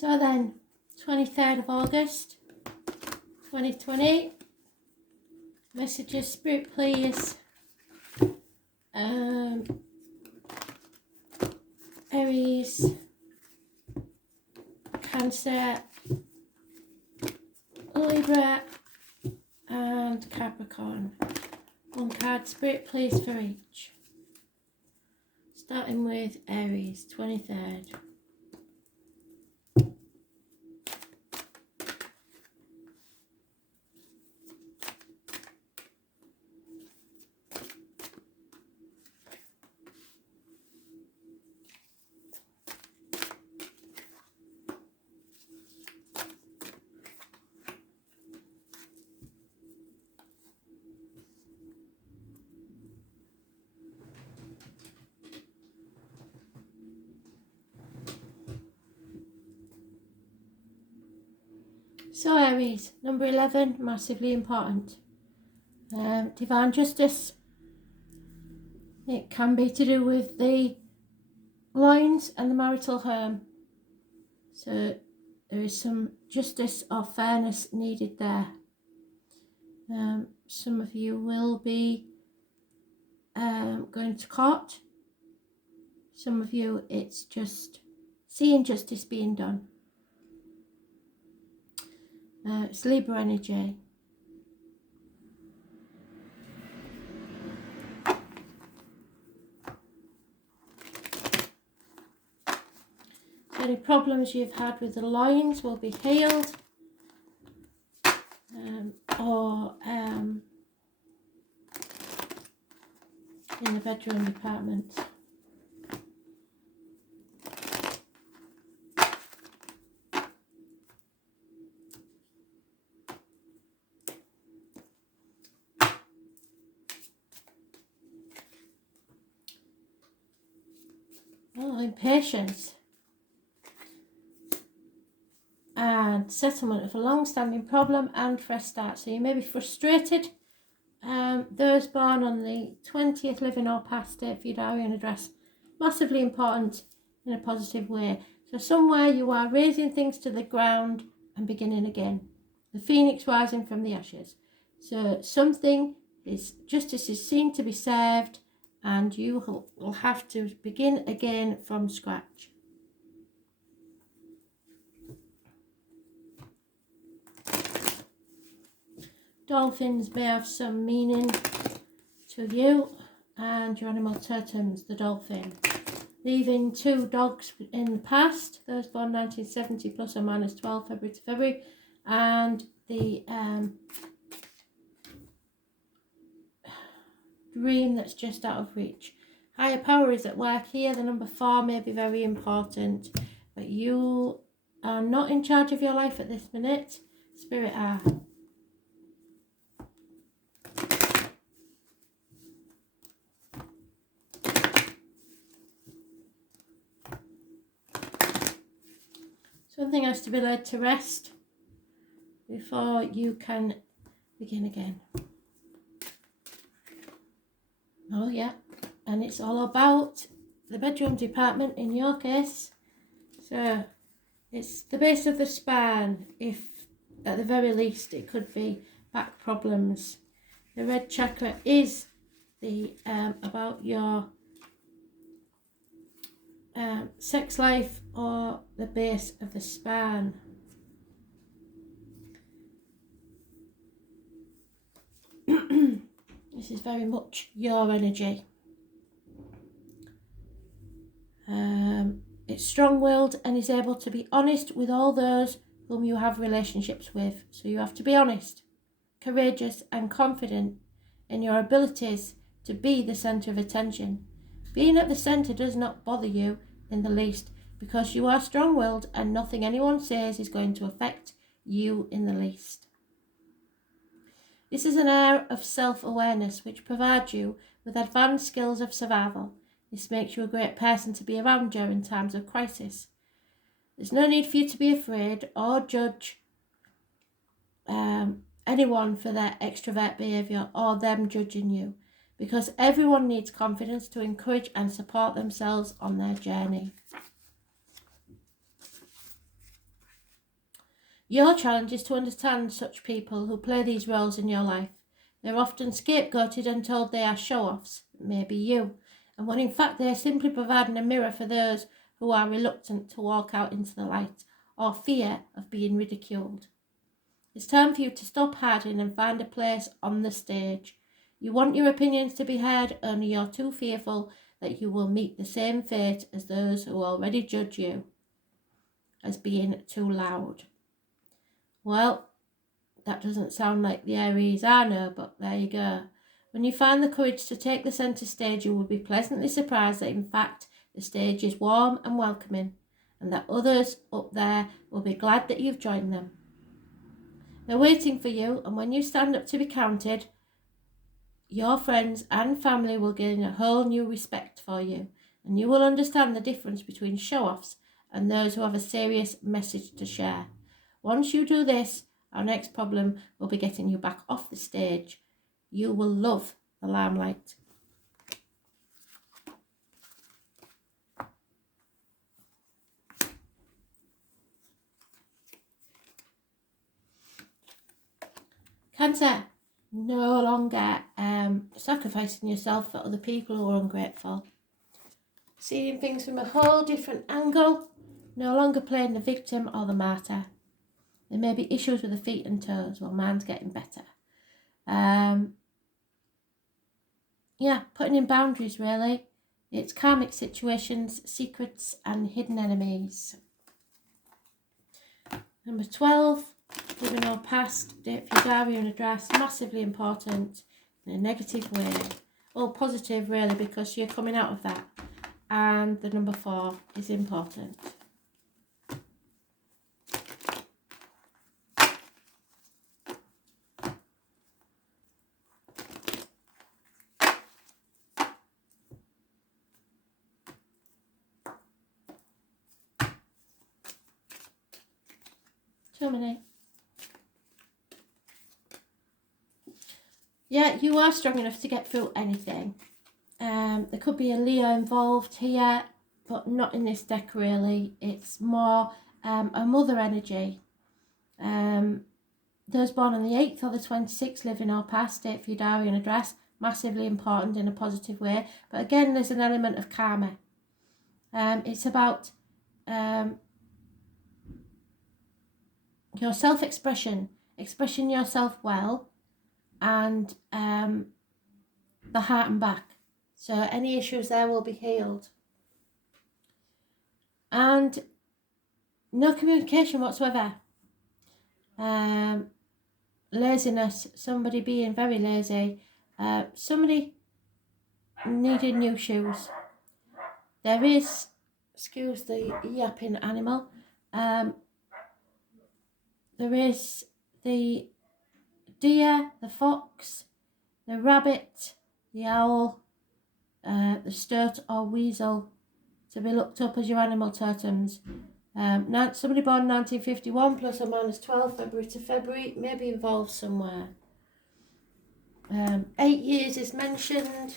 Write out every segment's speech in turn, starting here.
So then, 23rd of August, 2020. Messages, Spirit, please. Aries, Cancer, Libra, and Capricorn. One card, Spirit, please, for each. Starting with Aries, 23rd. So Aries, number 11, massively important. Divine justice. It can be to do with the loins and the marital home. So there is some justice or fairness needed there. Some of you will be going to court. Some of you, it's just seeing justice being done. It's Libra energy. So any problems you've had with the loins will be healed. Or in the bedroom department. Oh, impatience. And settlement of a long-standing problem and fresh start. So you may be frustrated. Those born on the 20th, living or past it, for your diary and address, massively important in a positive way. So somewhere you are raising things to the ground and beginning again. The phoenix rising from the ashes. So something is, justice is seen to be served, and you will have to begin again from scratch. Dolphins may have some meaning to you and your animal totems, the dolphin. Leaving 2 dogs in the past, those born 1970 plus or minus 12 February to February, and the dream that's just out of reach. Higher power is at work here. The number 4 may be very important, but you are not in charge of your life at this minute. Spirit are. Something has to be laid to rest before you can begin again. Oh yeah, and it's all about the bedroom department in your case. So it's the base of the spine, if at the very least it could be back problems. The red chakra is the about your sex life or the base of the spine. This is very much your energy. It's strong-willed and is able to be honest with all those whom you have relationships with. So you have to be honest, courageous and confident in your abilities to be the centre of attention. Being at the centre does not bother you in the least, because you are strong-willed and nothing anyone says is going to affect you in the least. This is an air of self-awareness which provides you with advanced skills of survival. This makes you a great person to be around during times of crisis. There's no need for you to be afraid or judge anyone for their extrovert behaviour or them judging you, because everyone needs confidence to encourage and support themselves on their journey. Your challenge is to understand such people who play these roles in your life. They're often scapegoated and told they are show-offs, maybe you, and when in fact they are simply providing a mirror for those who are reluctant to walk out into the light or fear of being ridiculed. It's time for you to stop hiding and find a place on the stage. You want your opinions to be heard, only you're too fearful that you will meet the same fate as those who already judge you as being too loud. Well, that doesn't sound like the Aries I know, but there you go. When you find the courage to take the centre stage, you will be pleasantly surprised that in fact the stage is warm and welcoming, and that others up there will be glad that you've joined them. They're waiting for you, and when you stand up to be counted, your friends and family will gain a whole new respect for you, and you will understand the difference between show-offs and those who have a serious message to share. Once you do this, our next problem will be getting you back off the stage. You will love the limelight. Cancer, no longer sacrificing yourself for other people who are ungrateful. Seeing things from a whole different angle, no longer playing the victim or the martyr. There may be issues with the feet and toes. Well, mine's getting better. Putting in boundaries, really. It's karmic situations, secrets and hidden enemies. Number 12, living our past, date for your diary and address, massively important in a negative way. Well, positive, really, because you're coming out of that. And the number 4 is important. Terminate. Yeah, you are strong enough to get through anything. There could be a Leo involved here, but not in this deck really. It's more a mother energy. Those born on the 8th or the 26th, living or past, date for your diary and address, massively important in a positive way. But again, there's an element of karma. It's about your self-expression, expressing yourself well, and the heart and back. So any issues there will be healed. And no communication whatsoever. Laziness, somebody being very lazy, somebody needing new shoes. There is, excuse the yapping animal, there is the deer, the fox, the rabbit, the owl, the stoat or weasel to be looked up as your animal totems. Somebody born 1951 plus or minus 12 February to February may be involved somewhere. 8 years is mentioned,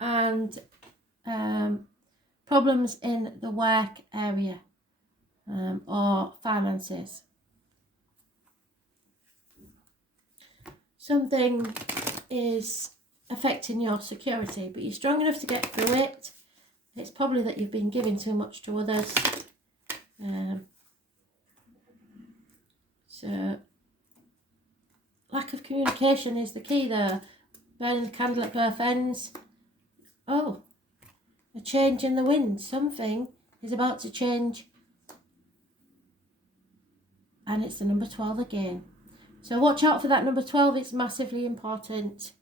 and problems in the work area or finances. Something is affecting your security, but you're strong enough to get through it. It's probably that you've been giving too much to others. So lack of communication is the key there. Burning the candle at both ends. Oh, a change in the wind. Something is about to change. And it's the number 12 again. So watch out for that number 12. It's massively important.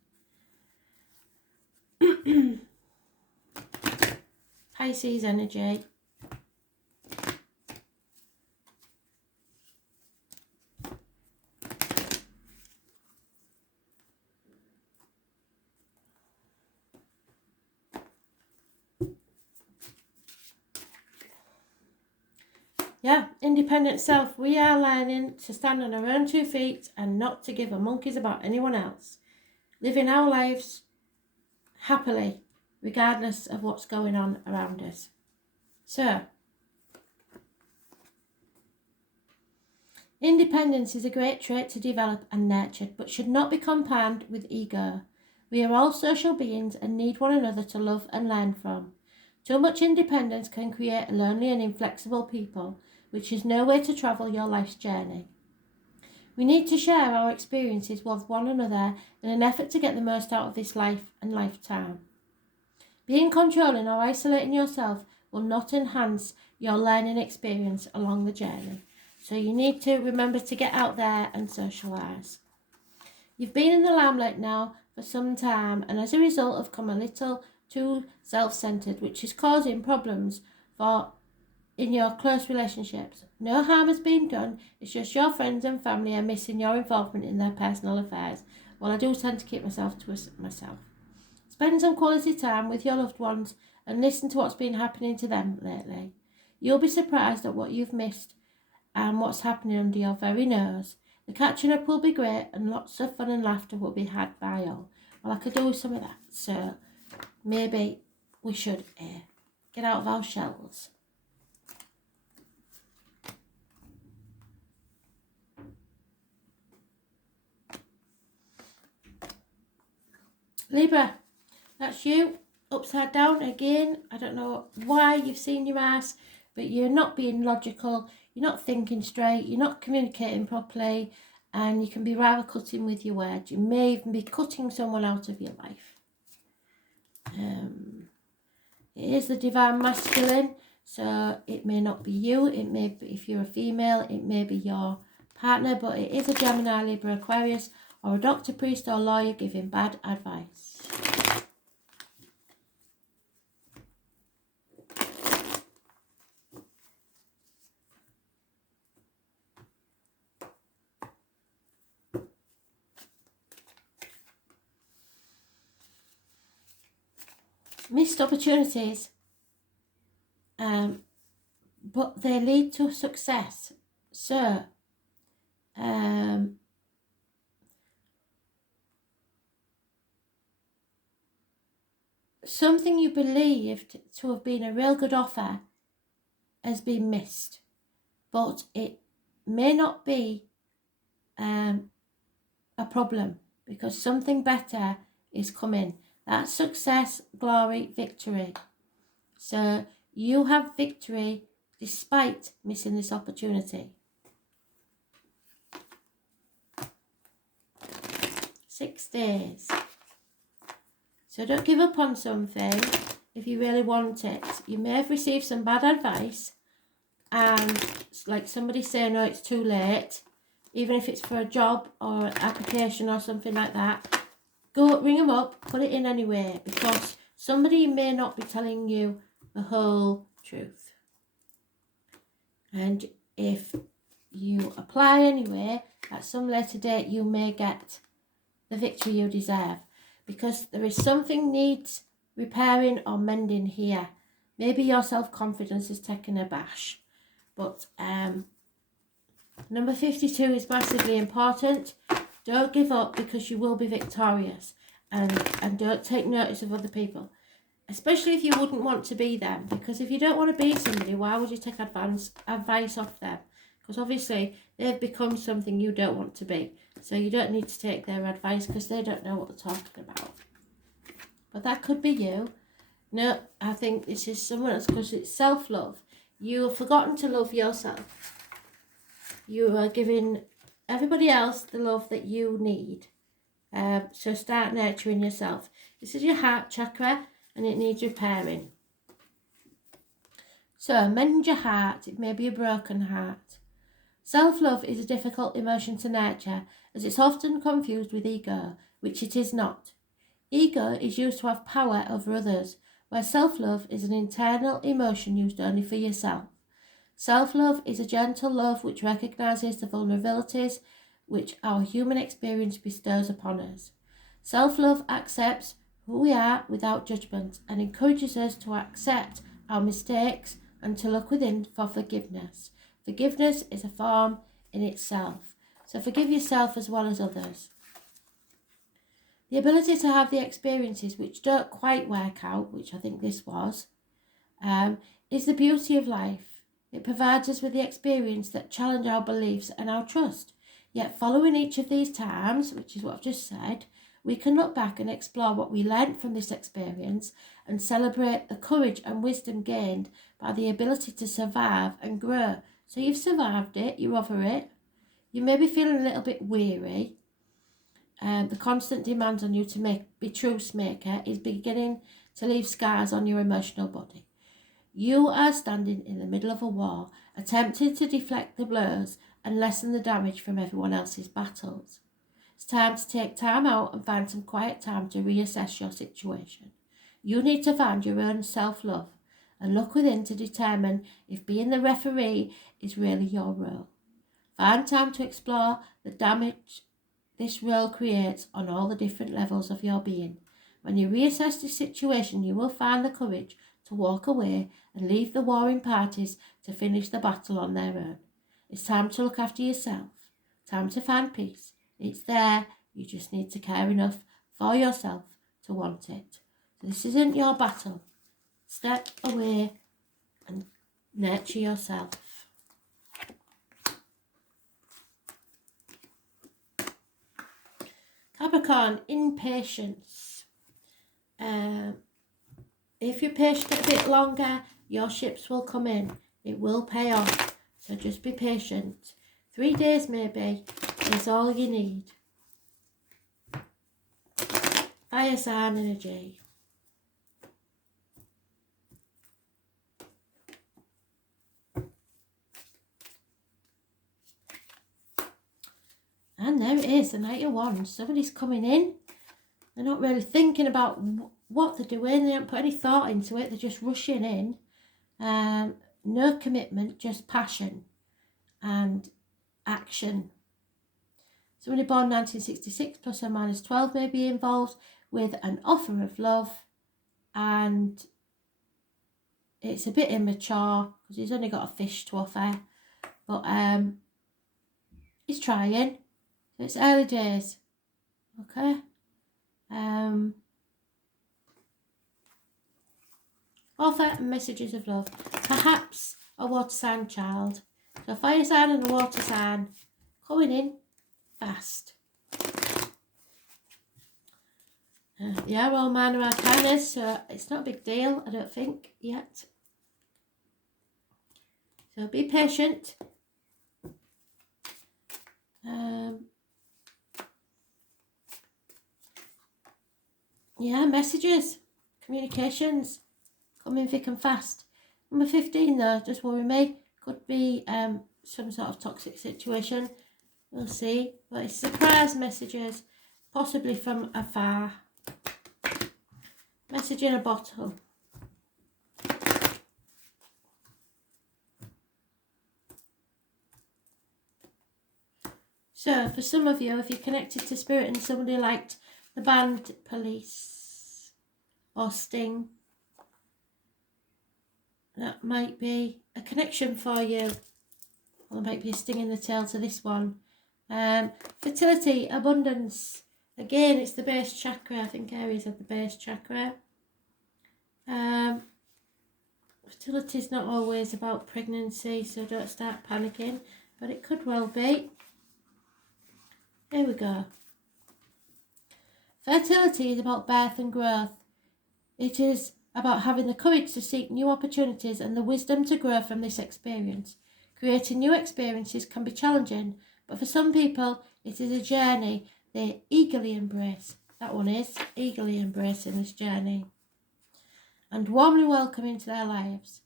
Pisces energy. Yeah, independent self. We are learning to stand on our own 2 feet and not to give a monkeys about anyone else. Living our lives happily, regardless of what's going on around us. So, Independence is a great trait to develop and nurture, but should not be combined with ego. We are all social beings and need one another to love and learn from. Too much independence can create a lonely and inflexible people, which is no way to travel your life's journey. We need to share our experiences with one another in an effort to get the most out of this life and lifetime. Being controlling or isolating yourself will not enhance your learning experience along the journey. So you need to remember to get out there and socialise. You've been in the limelight now for some time, and as a result have come a little too self-centred, which is causing problems in your close relationships. No harm has been done, it's just your friends and family are missing your involvement in their personal affairs. Well, I do tend to keep myself to myself. Spend some quality time with your loved ones and listen to what's been happening to them lately. You'll be surprised at what you've missed and what's happening under your very nose. The catching up will be great and lots of fun and laughter will be had by all. Well, I could do with some of that, so maybe we should get out of our shells. Libra, that's you, upside down again. I don't know why you've seen your ass, but you're not being logical, you're not thinking straight, you're not communicating properly, and you can be rather cutting with your words. You may even be cutting someone out of your life. It is the divine masculine, so it may not be you, it may be, if you're a female, it may be your partner, but it is a Gemini, Libra, Aquarius, or a doctor, priest, or lawyer giving bad advice. Missed opportunities, but they lead to success. So, something you believed to have been a real good offer has been missed, but it may not be a problem because something better is coming. That's success, glory, victory. So you have victory despite missing this opportunity. 6 days. So don't give up on something if you really want it. You may have received some bad advice and like somebody saying, no, it's too late, even if it's for a job or an application or something like that. Go ring them up, put it in anyway, because somebody may not be telling you the whole truth. And if you apply anyway, at some later date you may get the victory you deserve, because there is something needs repairing or mending here. Maybe your self-confidence is taking a bash, but number 52 is massively important. Don't give up because you will be victorious, and don't take notice of other people, especially if you wouldn't want to be them, because if you don't want to be somebody, why would you take advice off them? Because obviously they've become something you don't want to be, so you don't need to take their advice because they don't know what they're talking about. But that could be you. No, I think this is someone else because it's self-love. You have forgotten to love yourself. You are giving everybody else the love that you need. So start nurturing yourself. This is your heart chakra and it needs repairing. So mend your heart. It may be a broken heart. Self-love is a difficult emotion to nurture as it's often confused with ego, which it is not. Ego is used to have power over others, where self-love is an internal emotion used only for yourself. Self-love is a gentle love which recognises the vulnerabilities which our human experience bestows upon us. Self-love accepts who we are without judgment and encourages us to accept our mistakes and to look within for forgiveness. Forgiveness is a form in itself. So forgive yourself as well as others. The ability to have the experiences which don't quite work out, which I think this was, is the beauty of life. It provides us with the experience that challenge our beliefs and our trust. Yet following each of these times, which is what I've just said, we can look back and explore what we learnt from this experience and celebrate the courage and wisdom gained by the ability to survive and grow. So you've survived it, you're over it. You may be feeling a little bit weary. The constant demand on you to be truce maker is beginning to leave scars on your emotional body. You are standing in the middle of a war, attempting to deflect the blows and lessen the damage from everyone else's battles. It's time to take time out and find some quiet time to reassess your situation. You need to find your own self-love and look within to determine if being the referee is really your role. Find time to explore the damage this role creates on all the different levels of your being. When you reassess the situation, you will find the courage to walk away and leave the warring parties to finish the battle on their own. It's time to look after yourself. Time to find peace. It's there. You just need to care enough for yourself to want it. So this isn't your battle. Step away and nurture yourself. Capricorn, impatience. If you're patient a bit longer, your ships will come in. It will pay off. So just be patient. 3 days maybe is all you need. Fire sign energy. And there it is, the Knight of Wands. Somebody's coming in. They're not really thinking about what they're doing. They haven't put any thought into it. They're just rushing in. No commitment, just passion and action. Somebody born 1966 plus or minus 12 may be involved with an offer of love, and it's a bit immature because he's only got a fish to offer, but he's trying. So it's early days. Okay. Offer and messages of love. Perhaps a water sign child. So a fire sign and a water sign coming in fast. They are all minor arcana, so it's not a big deal, I don't think, yet. So be patient. Yeah, messages, communications, coming thick and fast. Number 15 though, just worry me. Could be some sort of toxic situation. We'll see. But it's surprise messages, possibly from afar. Message in a bottle. So for some of you, if you're connected to spirit and somebody liked the band Police or Sting, that might be a connection for you. Or there might be a sting in the tail to this one. Fertility, abundance. Again, it's the base chakra. I think Aries had the base chakra. Fertility is not always about pregnancy, so don't start panicking. But it could well be. Here we go. Fertility is about birth and growth. It is about having the courage to seek new opportunities and the wisdom to grow from this experience. Creating new experiences can be challenging, but for some people, it is a journey they eagerly embrace. That one is eagerly embracing this journey and warmly welcome into their lives.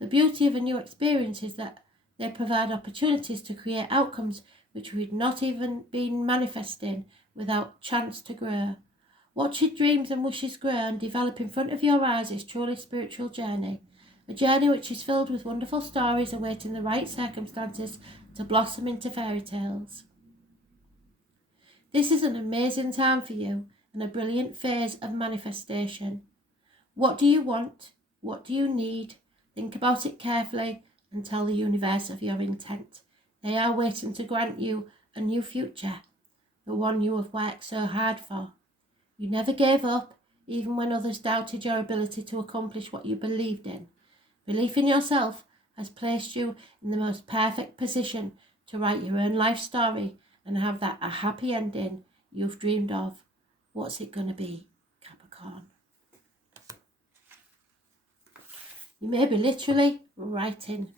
The beauty of a new experience is that they provide opportunities to create outcomes which would not even been manifesting without chance to grow. Watch your dreams and wishes grow and develop in front of your eyes is truly a spiritual journey. A journey which is filled with wonderful stories awaiting the right circumstances to blossom into fairy tales. This is an amazing time for you and a brilliant phase of manifestation. What do you want? What do you need? Think about it carefully and tell the universe of your intent. They are waiting to grant you a new future, the one you have worked so hard for. You never gave up, even when others doubted your ability to accomplish what you believed in. Belief in yourself has placed you in the most perfect position to write your own life story and have that a happy ending you've dreamed of. What's it going to be, Capricorn? You may be literally writing